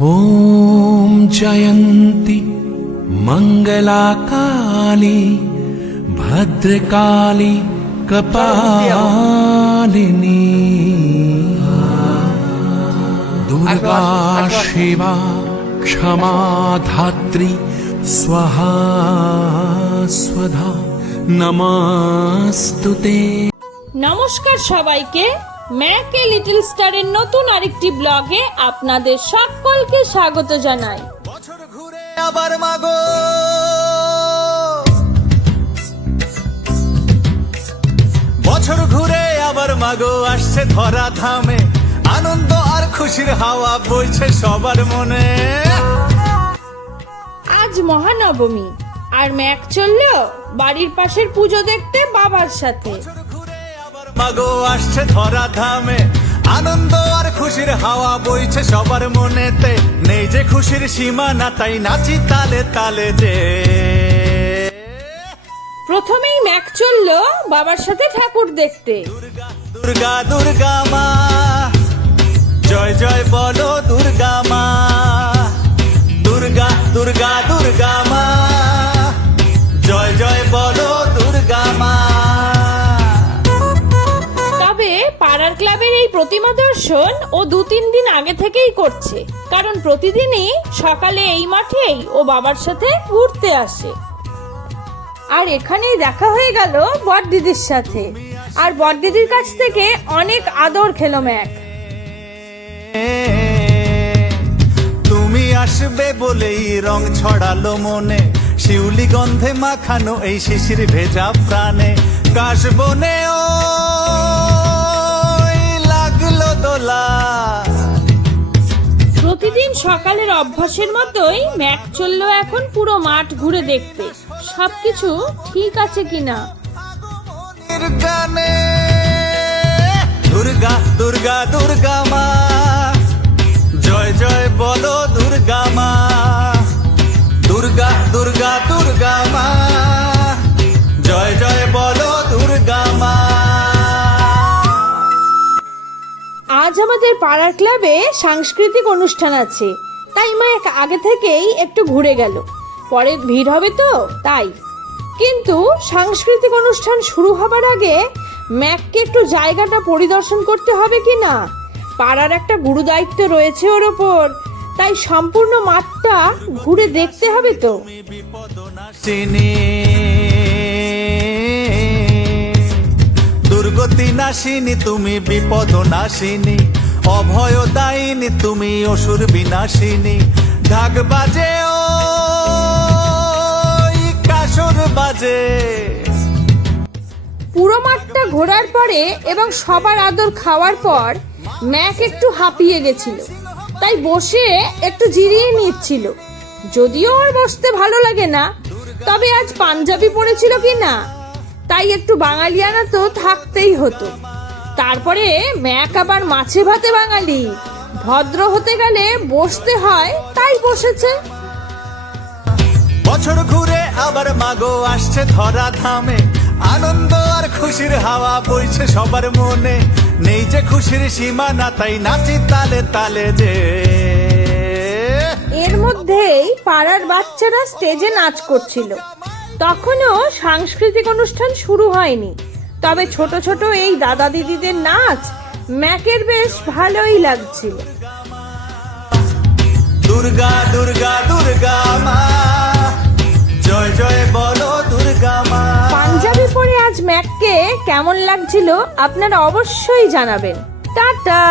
ॐ जयन्ति मङ्गलाकाली भद्रकाली कपालिनी दुर्गा शिवा क्षमा धात्री स्वाहा स्वधा नमस्तुते। নমস্কার সবাইকে, ম্যাকে লিটল স্টারের নতুন আরেকটি ব্লগে আপনাদের সকলকে স্বাগত জানাই। বছর ঘুরে আবার মাগো, বছর ঘুরে আবার মাগো আসছে ধরা ধামে, আনন্দ আর খুশির হাওয়া বইছে সবার মনে। আজ মহানবমী আর ম্যাক চলল বাড়ির পাশের পুজো দেখতে বাবার সাথে। মাগো আসছে ধরা ধামে, আনন্দ আর খুশির হাওয়া বইছে সবার মনেতে। নেই যে খুশির সীমানা, তাই নাচি তালে তালে যে। প্রথমেই ম্যাক চলল বাবার সাথে ঠাকুর দেখতে। দুর্গা দুর্গা দুর্গা মা, জয় জয় বলো দুর্গা মা। দুর্গা দুর্গা দুর্গা মা, জয় জয় বলো দুর্গা মা। তবে পাড়ার ক্লাবের এই প্রতিমা দর্শন ও 2-3 দিন আগে থেকেই করছে, কারণ প্রতিদিনই সকালে এই মাঠেই ও বাবার সাথে ঘুরতে আসে। আর এখানেই দেখা হয়ে গেল বড়দিদির সাথে, আর বড়দিদির কাছ থেকে অনেক আদর খেলো ম্যাক। তুমি আসবে বলেই রং ছড়ালো মনে, শিউলি গন্ধে মাখানো এই শিশির ভেজা প্রাণে। কাশবনে ও লাগলো দোলা। প্রতিদিন সকালের অভ্যাসের মতোই ম্যাক চললো এখন পুরো মাঠ ঘুরে দেখতে সবকিছু ঠিক আছে কিনা। গানে দুর্গা দুর্গা দুর্গা মা, জয় জয় বলো দুর্গা মা। দুর্গা দুর্গা দুর্গা মা, জয় জয় বলো দুর্গা মা। আজ আমাদের পাড়ার ক্লাবে সাংস্কৃতিক অনুষ্ঠান আছে, তাই ম্যাক আগে থেকেই একটু ঘুরে গেল, পরে ভিড় হবে তো তাই। কিন্তু সাংস্কৃতিক অনুষ্ঠান শুরু হবার আগে ম্যাককে একটু জায়গাটা পরিদর্শন করতে হবে কিনা। পাড়ার একটা গুরু দায়িত্ব রয়েছে ওর ওপর, তাই সম্পূর্ণ মাঠটা ঘুরে দেখতে হবে তো। দুর্গতি নাশিনী তুমি, বিপদ নাশিনী, অভয় দায়িনী তুমি, অসুর বিনাশিনী। ঢাক বাজে ও কাসর বাজে। পুরো মাঠটা ঘোরার পরে এবং সবার আদর খাওয়ার পর ম্যাক একটু হাঁপিয়ে গেছিল, তাই বসে একটু জিরিয়ে নিচ্ছিল। যদিও ওর বসতে ভালো লাগে না, তবে আজ পাঞ্জাবি পরেছিল কিনা, তাই একটু বাঙালিয়ানা তো থাকতেই হতো। তারপরে ম্যাক আবার মাছে ভাতে বাঙালি, ভদ্র হতে গেলে বসতে হয়, তাই বসেছে। বছর ঘুরে আবার মাগো আসছে ধরা ধামে, আনন্দ আর খুশির হাওয়া বইছে সবার মনে। নেই যে খুশির সীমানা, তাই নাচি তালে তালে যে। এর মধ্যেই পাড়ার বাচ্চারা স্টেজে নাচ করছিল। তখনও সাংস্কৃতিক অনুষ্ঠান শুরু হয়নি, তবে ছোট ছোট এই দাদা দিদিদের নাচ ম্যাকের বেশ ভালোই লাগছিল। দুর্গা দুর্গা দুর্গা মা, জয় জয় বলো দুর্গা মা। পাঞ্জাবি পরে আজ ম্যাককে কেমন লাগছিল আপনারা অবশ্যই জানাবেন। টাটা।